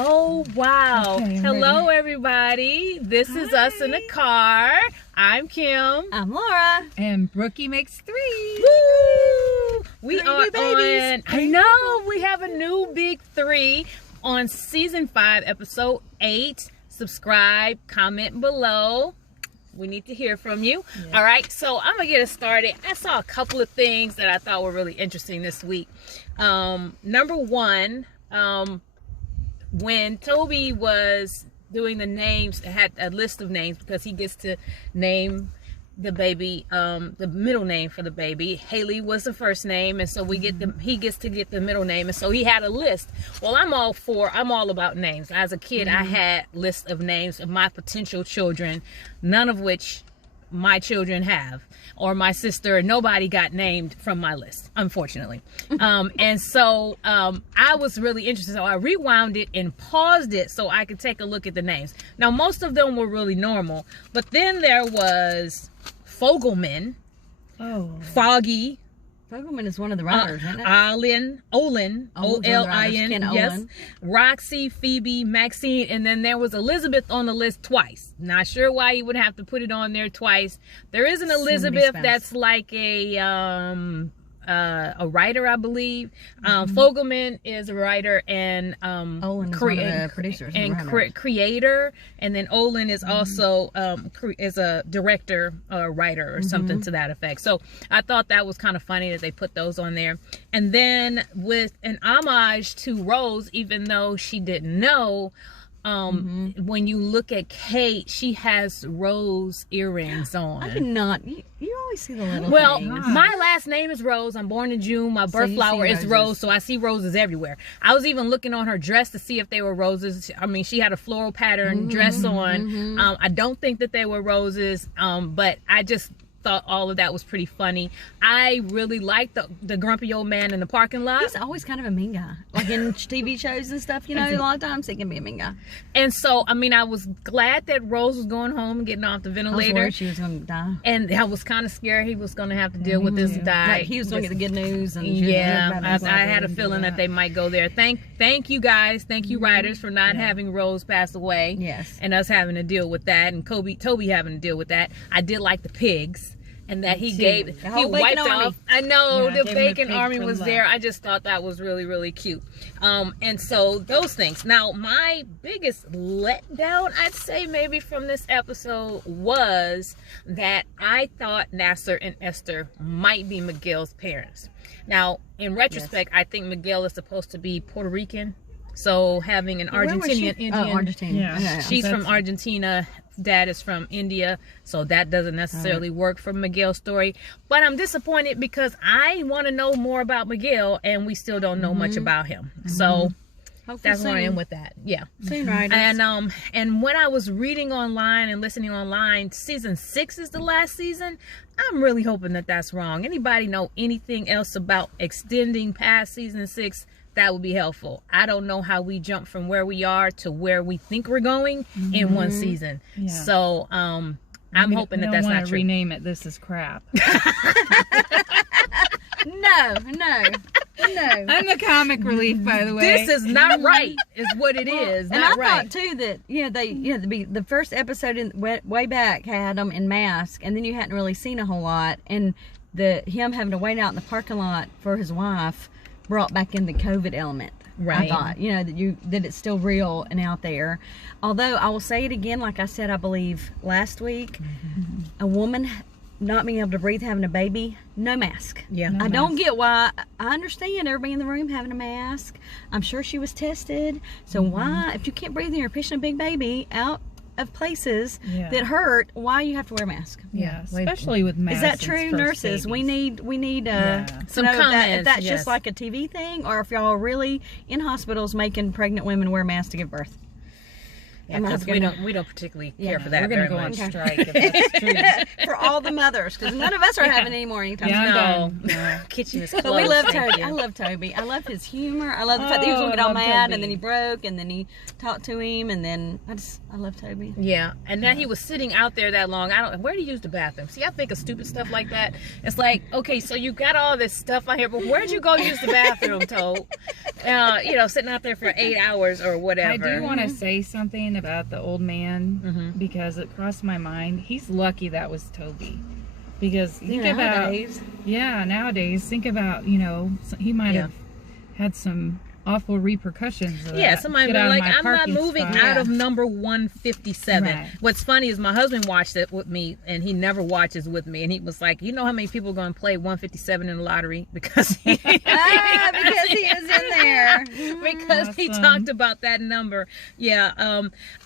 Oh, wow. Okay, Hello, ready. everybody. This is us in the car. I'm Kim. I'm Laura. And Brookie makes 3. Woo! We Three are new babies. on, I know, we have a new big 3 on season 5, episode 8. Subscribe, comment below. We need to hear from you. Yes. All right, so I'm gonna get us started. I saw a couple of things that I thought were really interesting this week. Number one, when Toby was doing the names, had a list of names because he gets to name the baby, the middle name for the baby. Haley was the first name, and so we get he gets to get the middle name, and so he had a list. Well, I'm all about names. As a kid, I had lists of names of my potential children, none of which my children have, or my sister. Nobody got named from my list, unfortunately. And so I was really interested, so I rewound it and paused it so I could take a look at the names. Now, most of them were really normal, but then there was Fogelman, Foggy, Fogelman is one of the writers, isn't it? Olin, Ken O-L-I-N, yes, Olin. Roxy, Phoebe, Maxine, and then there was Elizabeth on the list twice. Not sure why you would have to put it on there twiise. There is an Elizabeth that's like a writer, I believe. Fogelman is a writer, and Olin is one of the producers and creator, and then Olin is also is a director, writer, or something to that effect. So I thought that was kind of funny that they put those on there. And then with an homage to Rose, even though she didn't know, when you look at Kate, she has rose earrings on. I did not. You always see the little Well, things. my last name is Rose. I'm born in June. My birth you flower see is roses. Rose, so I see roses everywhere. I was even looking on her dress to see if they were roses. I mean, she had a floral pattern dress on. I don't think that they were roses, but I just thought all of that was pretty funny. I really liked the grumpy old man in the parking lot. He's always kind of a mean guy. Like in TV shows and stuff, you know, a lot of times he can be a mean guy. And so, I mean, I was glad that Rose was going home and getting off the I was ventilator. worried she was going to die. And I was kind of scared he was going to have to deal with this Like he was going to get the good news. And yeah, I had a feeling that they might go there. Thank you guys, thank you writers for not having Rose pass away. Yes. And us having to deal with that, and Toby having to deal with that. I did like the pigs, and that he wiped off. I know, the bacon army was there. I just thought that was really, really cute. And so those things. Now, my biggest letdown, I'd say maybe from this episode, was that I thought Nasser and Esther might be Miguel's parents. Now, in retrospect, I think Miguel is supposed to be Puerto Rican. So having an Argentinian Indian, Argentina. Yeah. she's from Argentina, dad is from India, so that doesn't necessarily work for Miguel's story. But I'm disappointed because I want to know more about Miguel, and we still don't know much about him. So Hopefully that's where I soon. am with that. Yeah. Soon, writers. And when I was reading online and listening online, season 6 is the last season. I'm really hoping that that's wrong. Anybody know anything else about extending past season 6? That would be helpful. I don't know how we jump from where we are to where we think we're going in one season. Yeah. So I'm hoping that that's not true. Rename it. This is crap. No. I'm the comic relief, by the way. This is not right, is what it is. And Not I right. thought too that the first episode way back had them in mask, and then you hadn't really seen a whole lot, and him having to wait out in the parking lot for his wife brought back in the COVID element. Right. I thought, that it's still real and out there. Although I will say it again, like I said, I believe last week, a woman not being able to breathe, having a baby, no mask. Yeah. I don't get why. I understand everybody in the room having a mask. I'm sure she was tested. So why, if you can't breathe and you're pushing a big baby out of places that hurt, why you have to wear a mask? Yeah, especially with masks. Is that true, nurses? We need some to know comments. if that's just like a TV thing, or if y'all are really in hospitals making pregnant women wear masks to give birth. Yeah, because we don't particularally care for that. We're gonna very go on much. strike if that's true. For all the mothers, because none of us are having any more anytime Yeah, soon. I'm No, done. kitchen is closed. But we love thank Toby. you. I love Toby. I love his humor. I love the fact that he was going to get all I love mad Toby. and then he broke and then he talked to him and then I love Toby. Yeah, and that he was sitting out there that long. Where do you use the bathroom? See, I think of stupid stuff like that. It's like, okay, so you got all this stuff out here, but where'd you go use the bathroom, Toad? Sitting out there for 8 hours or whatever. I do want to say something about the old man because it crossed my mind. He's lucky that was Toby. Because think Nowadays. nowadays, think about, he might have had some awful repercussions of that. Somebody Get been out of like, my I'm not parking moving spot. out of number 157. Right. What's funny is my husband watched it with me, and he never watches with me, and he was like, you know how many people are going to play 157 in the lottery? Because he, Because he was in there. because he Awesome. talked about that number. Yeah,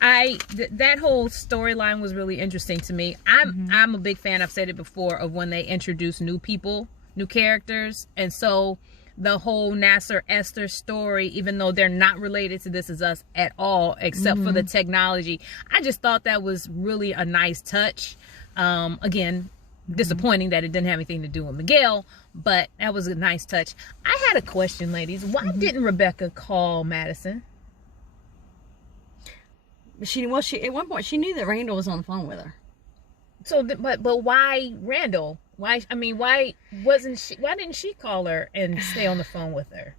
that whole storyline was really interesting to me. I'm a big fan, I've said it before, of when they introduce new people, new characters, and so the whole Nasser Esther story, even though they're not related to This Is Us at all, except for the technology, I just thought that was really a nice touch. Again, disappointing that it didn't have anything to do with Miguel, but that was a nice touch. I had a question, ladies. Why didn't Rebecca call Madison? She at one point she knew that Randall was on the phone with her. So, but why Randall? Why didn't she call her and stay on the phone with her?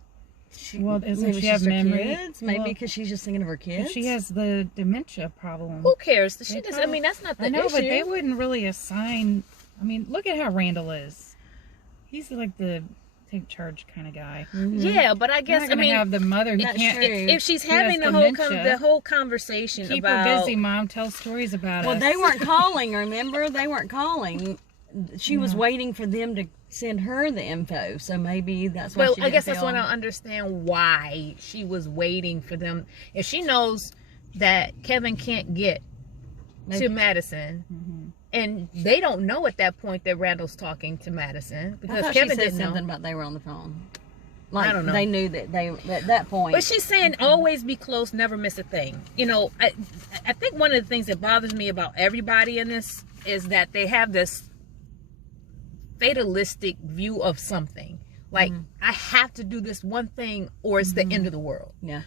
Well, doesn't Maybe she have she's her memory? kids? Maybe Well, because she's just thinking of her kids. if she has the dementia problem. Who cares? She They just, probably- that's not the I know, issue. but they wouldn't really assign. I mean, look at how Randall is. He's like the take charge kind of guy. Yeah, but I You're guess not gonna have the mother who That's can't true. if she's He has having the dementia. whole conversation keep about her busy. Mom, tell stories about Well, us. they weren't calling. Remember, they weren't calling. She was waiting for them to send her the info. So maybe that's why. Well, she I didn't guess that's feel- when I understand why she was waiting for them. If she knows that Kevin can't get to Madison, and they don't know at that point that Randall's talking to Madison I because thought Kevin she said didn't something know. about they were on the phone. Like, I don't know. They knew that they at that point. But she's saying always be close, never miss a thing. I think one of the things that bothers me about everybody in this is that they have this fatalistic view of something. Like, I have to do this one thing or it's the end of the world. Yeah.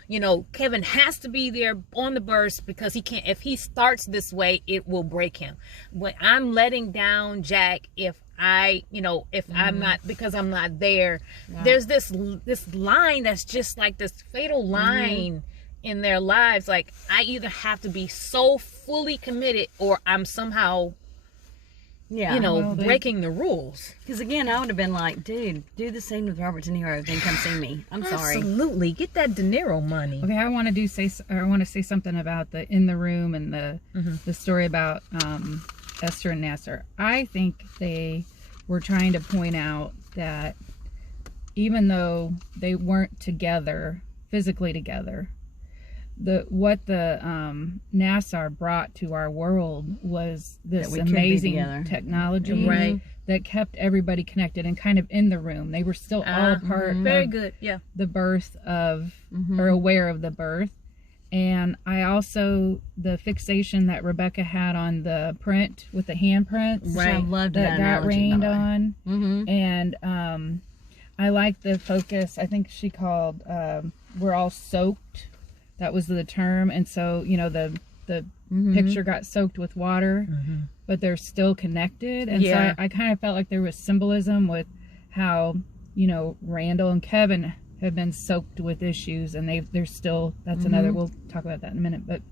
Kevin has to be there on the burst because he can't, if he starts this way, it will break him. When I'm letting down Jack, if I'm not, because I'm not there, there's this line that's just like this fatal line in their lives. Like, I either have to be so fully committed or I'm somehow, breaking the rules. Because again, I would have been like, dude, do the scene with Robert De Niro, then come see me. I'm sorry. Absolutely. Get that De Niro money. Okay, I want to say something about the in the room and the story about Esther and Nasser. I think they were trying to point out that even though they weren't together, physically together, what Nasser brought to our world was this That we could be amazing together. technology Right. that kept everybody connected and kind of in the room. They were still all a part Very of good. Yeah. the birth of, or aware of the birth. And I also, the fixation that Rebecca had on the print with the handprints Which I loved that that got analogy, rained by the way. on. Mm-hmm. And I like the focus, I think she called, we're all soaked. That was the term. And so, the picture got soaked with water, but they're still connected. And so I kind of felt like there was symbolism with how, Randall and Kevin have been soaked with issues, and they're still, that's another, we'll talk about that in a minute, but,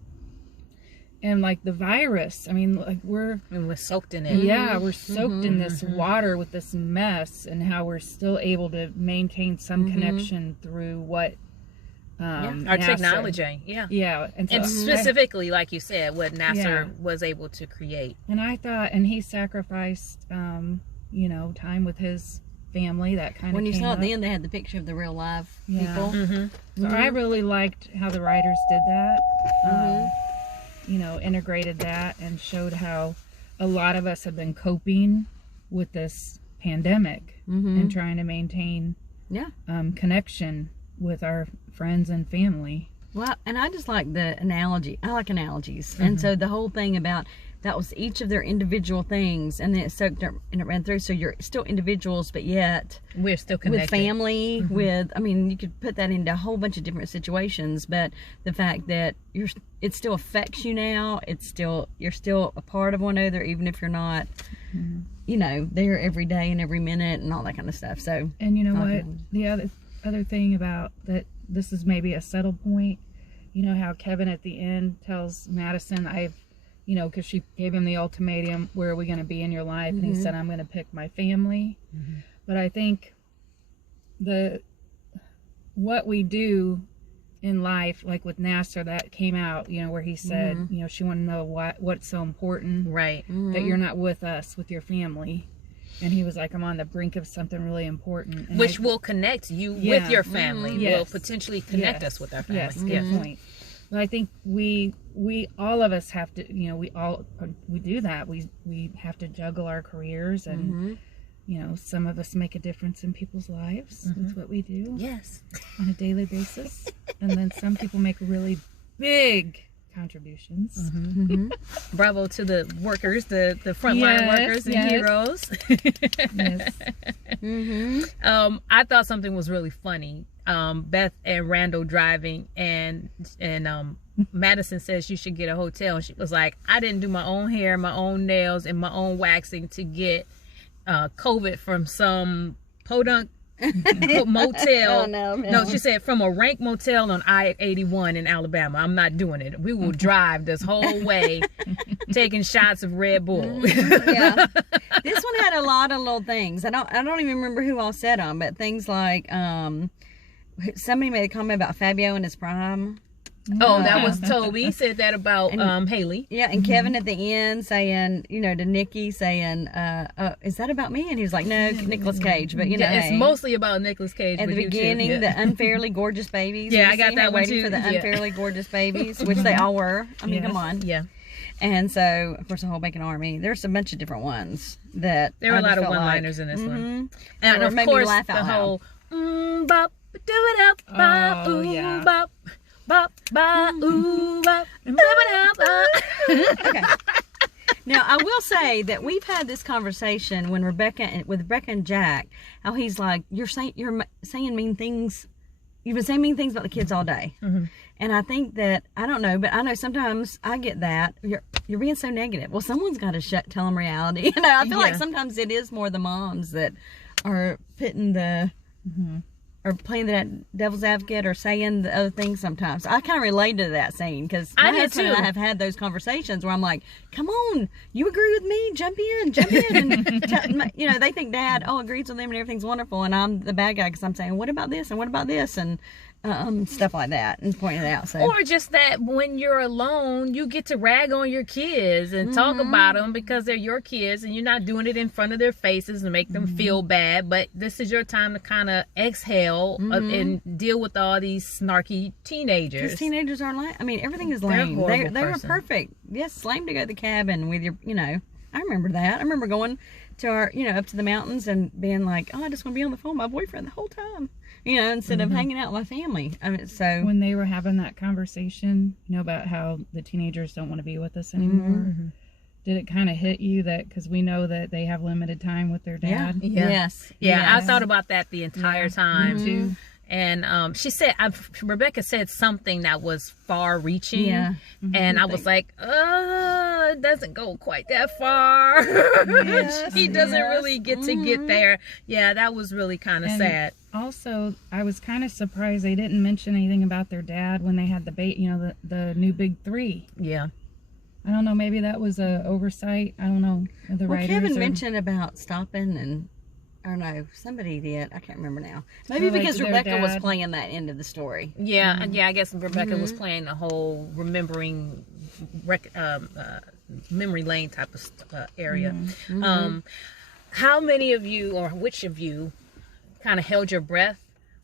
and like the virus, I mean, like we're soaked in it. yeah, we're soaked in this water with this mess, and how we're still able to maintain some connection through what Our NASA technology. Yeah. and so And specifically, like you said, what Nasser Yeah. was able to create. and I thought, and he sacrificed time with his family. That kind of When you came saw up. at the end, they had the picture of the real live Yeah. people. So I really liked how the writers did that. Integrated that and showed how a lot of us have been coping with this pandemic and trying to maintain Yeah. connection with our friends and family. Well, and I just like the analogy. I like analogies. And so the whole thing about that was each of their individual things, and then it soaked and it ran through. So you're still individuals, but yet we're still connected. With family, with, I mean, you could put that into a whole bunch of different situations, but the fact that it still affects you now, you're still a part of one another, even if you're not, you know, there every day and every minute and all that kind of stuff. So, and you know what, the other thing about that, this is maybe a subtle point, you know how Kevin at the end tells Madison, you know, because she gave him the ultimatum, where are we going to be in your life? And he said, I'm going to pick my family. But I think what we do in life, like with Nasser, that came out, you know, where he said, you know, she wanted to know what's so important, right? That you're not with us, with your family. And he was like, I'm on the brink of something really important. And which will connect you with your family, will potentially connect us with our family. Yes, good point. But I think we all of us have to, you know, we do that. We have to juggle our careers, and you know, some of us make a difference in people's lives. That's what we do. Yes. On a daily basis. And then some people make really big contributions. Bravo to the workers, the frontline workers and heroes. I thought something was really funny. Beth and Randall driving, and Madison says you should get a hotel, and she was like, I didn't do my own hair, my own nails, and my own waxing to get COVID from some podunk motel. No, she said from a rank motel on I-81 in Alabama. I'm not doing it. We will drive this whole way taking shots of Red Bull. This one had a lot of little things. I don't even remember who all said them, but things like somebody made a comment about Fabio and his prime. Oh, that was Toby. He said that about Haley. Yeah, and Kevin at the end saying, you know, to Nikki saying, is that about me? And he was like, no, Nicolas Cage. But, you know, it's mostly about Nicolas Cage. At the beginning, the unfairly gorgeous babies. Yeah, I got that one waiting too. For the unfairly gorgeous babies, which they all were. I mean, come on. Yeah. And so, of course, the whole Bacon Army. There's a bunch of different ones that there were a lot of one-liners in this one. And of course, the whole bop, do it up, bop, ooh, bop. Bop, ba, ooh, bop, okay. Now, I will say that we've had this conversation with Rebecca and Jack, how he's like, you're saying mean things. You've been saying mean things about the kids all day. And I think that, I don't know, but I know sometimes I get that. You're being so negative. Well, someone's got to tell them reality. You know, I feel like sometimes it is more the moms that are putting the... or playing that devil's advocate, or saying the other things sometimes. I kind of relate to that scene, because my husband and I have had those conversations where I'm like, come on, you agree with me? Jump in. And, you know, they think Dad, agrees with them and everything's wonderful, and I'm the bad guy because I'm saying, what about this and what about this? And stuff like that, and pointing it out. So. Or just that when you're alone, you get to rag on your kids and talk about them because they're your kids, and you're not doing it in front of their faces and make them feel bad. But this is your time to kind of exhale and deal with all these snarky teenagers. Because teenagers are lame. I mean, everything is lame. They were perfect. Yes, lame to go to the cabin with your, you know. I remember that. I remember going to our, you know, up to the mountains and being like, I just want to be on the phone with my boyfriend the whole time. You know, instead of hanging out with my family. I mean, so when they were having that conversation, you know, about how the teenagers don't want to be with us anymore, did it kind of hit you that, because we know that they have limited time with their dad? Yes. I thought about that the entire time too. And she said, Rebecca said something that was far-reaching, and I was like, it doesn't go quite that far. He doesn't really get there. Yeah, that was really kind of sad. Also, I was kind of surprised they didn't mention anything about their dad when they had the new big three. Yeah. I don't know, maybe that was a oversight. I don't know. Kevin mentioned about stopping, and I don't know, somebody did. I can't remember now. Maybe because Rebecca was playing that end of the story. Yeah, and I guess Rebecca was playing the whole remembering memory lane type of area. How many of you, or which of you, kind of held your breath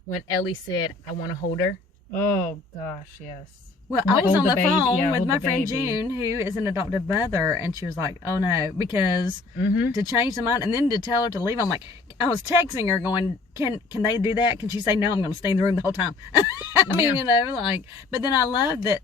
when Ellie said, I want to hold her? Oh gosh, yes. Well, I was Hold on the the baby, phone yeah, with hold my the friend baby. June, who is an adoptive mother, and she was like, "Oh no," because Mm-hmm. to change the mind and then to tell her to leave. I'm like, I was texting her, going, "Can they do that? Can she say no? I'm going to stay in the room the whole time." I mean, like. But then I love that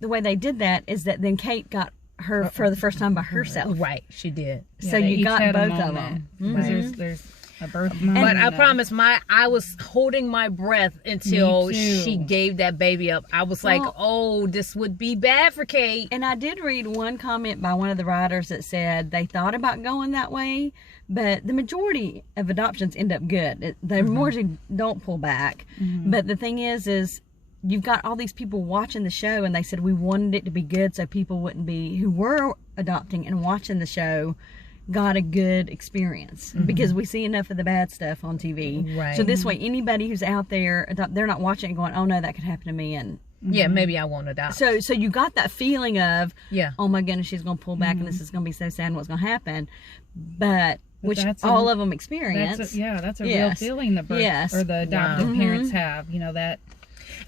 the way they did that is that then Kate got her for the first time by herself. Right, she did. So they you each got had a both of moment. them. 'Cause there's a birth moment. But I and a- promise, I was holding my breath until Me too. she gave that baby up. I was like, Well- oh, this would be bad for Kate. And I did read one comment by one of the writers that said they thought about going that way, but the majority of adoptions end up good. The majority don't pull back. But the thing is you've got all these people watching the show, and they said we wanted it to be good so people wouldn't be, who were adopting and watching the show, got a good experience, because we see enough of the bad stuff on TV. Right. So this way, anybody who's out there, they're not watching and going, oh no, that could happen to me. And Yeah, maybe I won't adopt. so you got that feeling of, Yeah. oh my goodness, she's going to pull back and this is going to be so sad and what's going to happen. But which that's a- all of them experience. that's a real Yes. feeling the birth Yes. or the adoptive Wow. parents have. You know that.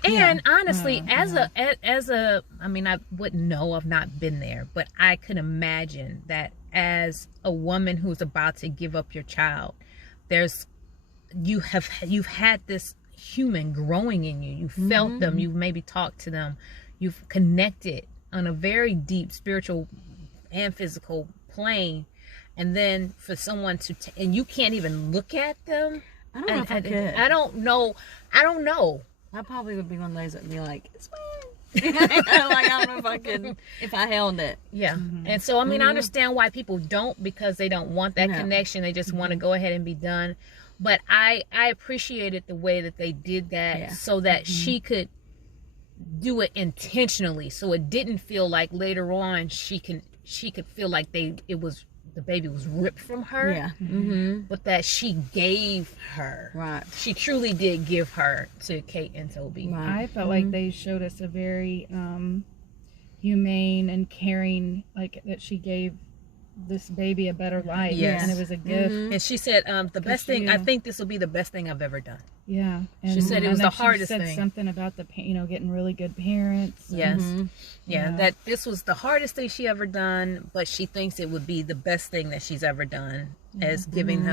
And honestly, Uh-huh. as a, I mean, I wouldn't know. I've not been there, but I could imagine that as a woman who's about to give up your child, you've had this human growing in you. You felt them. You've maybe talked to them. You've connected on a very deep spiritual and physical plane, and then for someone to and you can't even look at them. I don't know if I could. I don't know. I probably would be one of those that would be like, it's fine. Like, I don't know if I could, if I held it. Yeah. And so, I mean, I understand why people don't, because they don't want that No. connection. They just want to go ahead and be done. But I appreciated the way that they did that, Yeah. so that she could do it intentionally. So it didn't feel like later on she could feel like the baby was ripped from her. Yeah. Mm-hmm. But that she gave her. Right. She truly did give her to Kate and Toby. Right. I felt like they showed us a very humane and caring, like that she gave this baby a better life. Yes. And it was a gift. And she said, the best thing, I yeah. think this will be the best thing I've ever done. Yeah. And, She said it was and the then hardest she said thing. something about getting really good parents. Yes. Mm-hmm. Yeah, Yeah. that this was the hardest thing she ever done, but she thinks it would be the best thing that she's ever done, as giving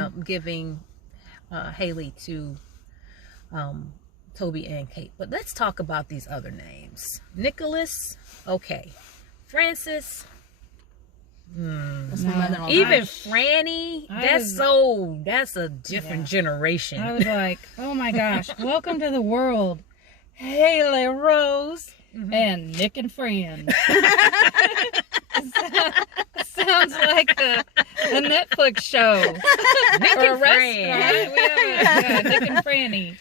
Haley to Toby and Kate. But let's talk about these other names. Nicholas, okay. Francis, That's my mother-in-law. even Franny. was- That's a different generation. I was like, oh my gosh, welcome to the world, Haley Rose and Nick and Fran. Sounds like a Netflix show. Nick Or a and restaurant. Fran. We have Nick and Franny.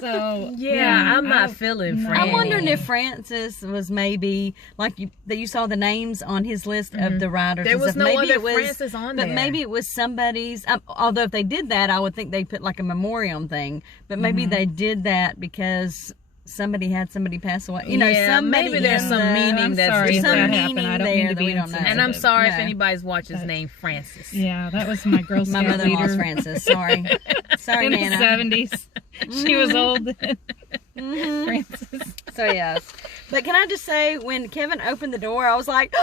So Yeah, I'm not feeling Franny. I'm wondering if Francis was maybe like that you saw the names on his list of the writers. There and was stuff. no Maybe other it was, Francis on but there. maybe it was somebody's. Although if they did that, I would think they put like a memoriam thing. But maybe they did that because somebody had somebody pass away. You know, Yeah, somebody maybe there's in some the- meaning I'm that's sorry if some that meaning happened. I don't there mean to that be we don't know. insensitive. And I'm sorry if No. anybody's watches named Francis. Yeah, that was my Girl My Scout mother-in-law's leader Francis. Sorry, sorry, in the Nana. 70s. She was old then. Francis. So yes, but can I just say, when Kevin opened the door, I was like,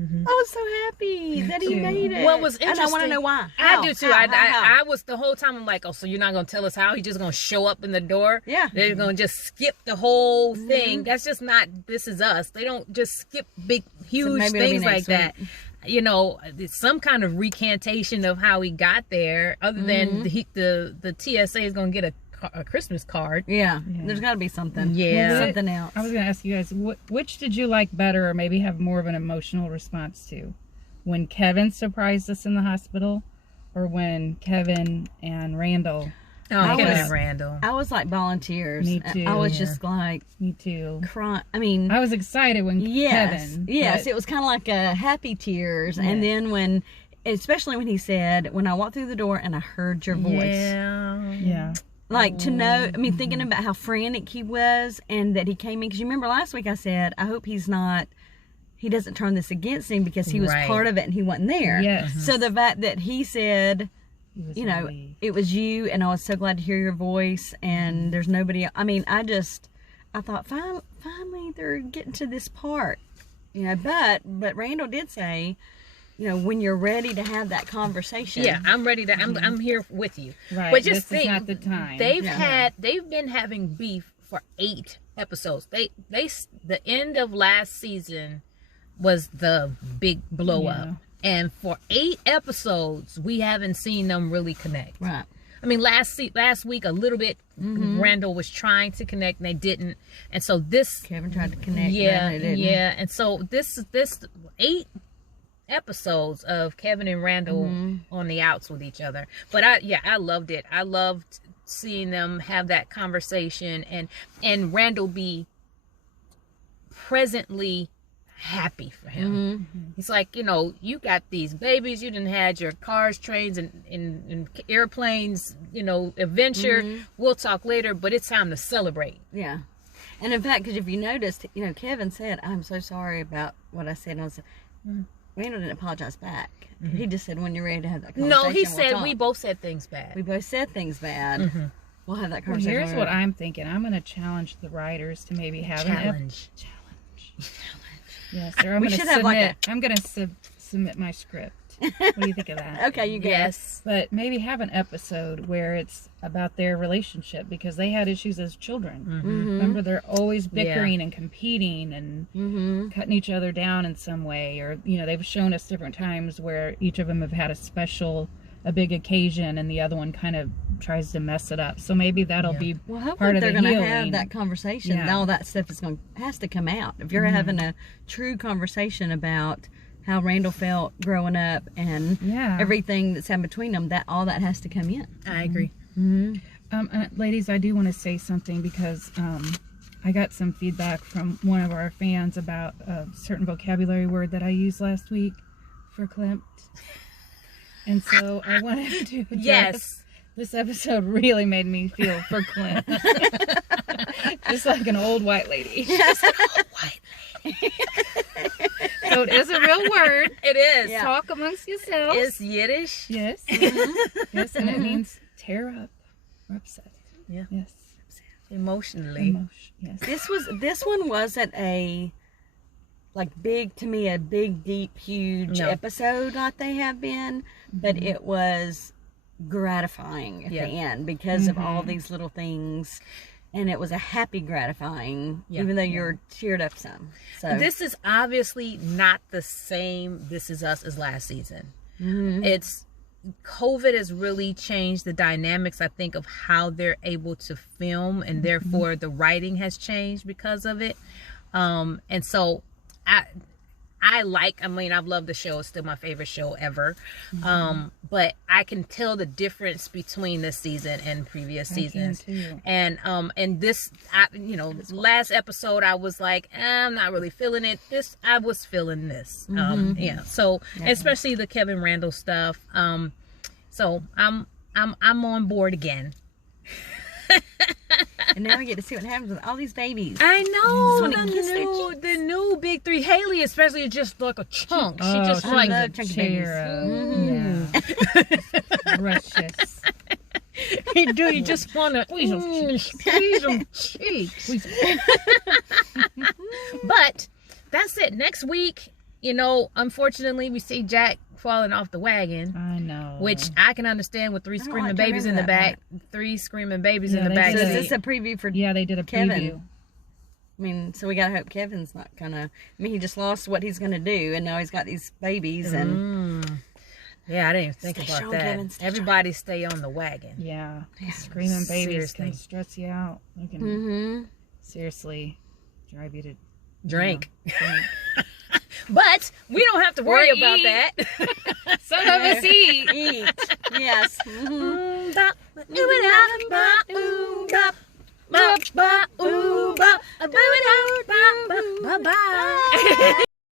I was so happy that he too. made it. What was And I want to interesting- know why. I How? do too. How? I was the whole time. I'm like, oh, so you're not gonna tell us how? He's just gonna show up in the door? Yeah. They're gonna just skip the whole thing. That's just not. This is us. They don't just skip big, huge maybe it'll be things like next that. You know, it's some kind of recantation of how he got there. Other than the TSA is gonna get a Christmas card. Yeah, there's got to be something. Yeah. Something else. I was going to ask you guys, which did you like better or maybe have more of an emotional response to? When Kevin surprised us in the hospital or when Kevin and Randall? Oh, I Kevin was- and Randall. I was like volunteers. Me too, I was yeah. just like Me too. crying. I mean, I was excited when yes, Kevin. yes, but- it was kind of like a happy tears. And then when, especially when he said, "When I walked through the door and I heard your voice." Yeah. Yeah. Like, to know, I mean, thinking about how frantic he was and that he came in, because you remember last week I said, I hope he doesn't turn this against him because he was Right. part of it and he wasn't there. Yes. So the fact that he said, you know, it was you, and I was so glad to hear your voice, and there's nobody. I mean, I thought finally they're getting to this part, you know. But Randall did say, you know, when you're ready to have that conversation. Yeah, I'm ready to. I'm here with you. Right. But just this think, is not the time. They've been having beef for 8 episodes. The end of last season was the big blow up. And for 8 episodes, we haven't seen them really connect. Right. I mean, last week a little bit, Randall was trying to connect and they didn't. And so this Kevin tried to connect. Yeah, but they didn't. yeah. And so this 8 episodes of Kevin and Randall on the outs with each other. But I loved it. I loved seeing them have that conversation and Randall be presently happy for him. He's like, you know, you got these babies, you didn't had your cars, trains, and airplanes, you know, adventure. We'll talk later, but it's time to celebrate. Yeah. And in fact, because if you noticed, you know, Kevin said, "I'm so sorry about what I said." And I was Randall didn't apologize back. He just said, "When you're ready to have that conversation." No, he we'll said talk." We both said things bad. We both said things bad. We'll have that conversation. Here's what I'm thinking. I'm going to challenge the writers to maybe have Challenge. Yes, or I'm We going to should have submit. like I'm going to submit my script. What do you think of that? Okay, you go. Yes. But maybe have an episode where it's about their relationship because they had issues as children. Remember, they're always bickering and competing and cutting each other down in some way. Or, you know, they've shown us different times where each of them have had a big occasion and the other one kind of tries to mess it up. So maybe that'll be Well, hopefully part of they're the going to healing. have that conversation. Yeah. All that stuff has to come out. If you're having a true conversation about how Randall felt growing up and everything that's happened between them, all that has to come in. I agree. Ladies, I do want to say something because I got some feedback from one of our fans about a certain vocabulary word that I used last week for Klimt. And so I wanted to address, Yes. this episode really made me feel for Klimt. Just like an old white lady. Just an old white lady. So it is a real word. It is. Yeah. Talk amongst yourselves. It's Yiddish. Yes. Yes, and it means tear up or upset. Yeah. Yes. Emotionally. Yes. This one wasn't a big deep huge episode like they have been, but it was gratifying at the end because of all these little things, and it was a happy gratifying even though you're teared up some. So This is obviously not the same This Is Us as last season. It's COVID has really changed the dynamics, I think, of how they're able to film, and therefore the writing has changed because of it. And so I've loved the show. It's still my favorite show ever. But I can tell the difference between this season and previous seasons. And this, last episode I was like, I'm not really feeling it. I was feeling this. So especially the Kevin Randall stuff. So I'm on board again. and now we get to see what happens with all these babies. I know. Just wanna kiss their The new big 3. Haley especially is just like a chunk. She just I like love chunky babies. Precious. you just want to squeeze them cheeks. But that's it. Next week, unfortunately, we see Jack falling off the wagon. I know. Which I can understand with 3 screaming babies in the back. 3 screaming babies in the back. So is this a preview for they did a Kevin? preview. I mean, so we gotta hope Kevin's not gonna. I mean, he just lost what he's gonna do, and now he's got these babies, and yeah, I didn't even think Stay about strong, that. Kevin, stay Everybody stay on the wagon. Yeah, screaming babies Seriously. can stress you out. They can seriously drive you to Drink. drink. But we don't have to worry Or about eat. that. Some of us eat. eat. Yes. Bye bye.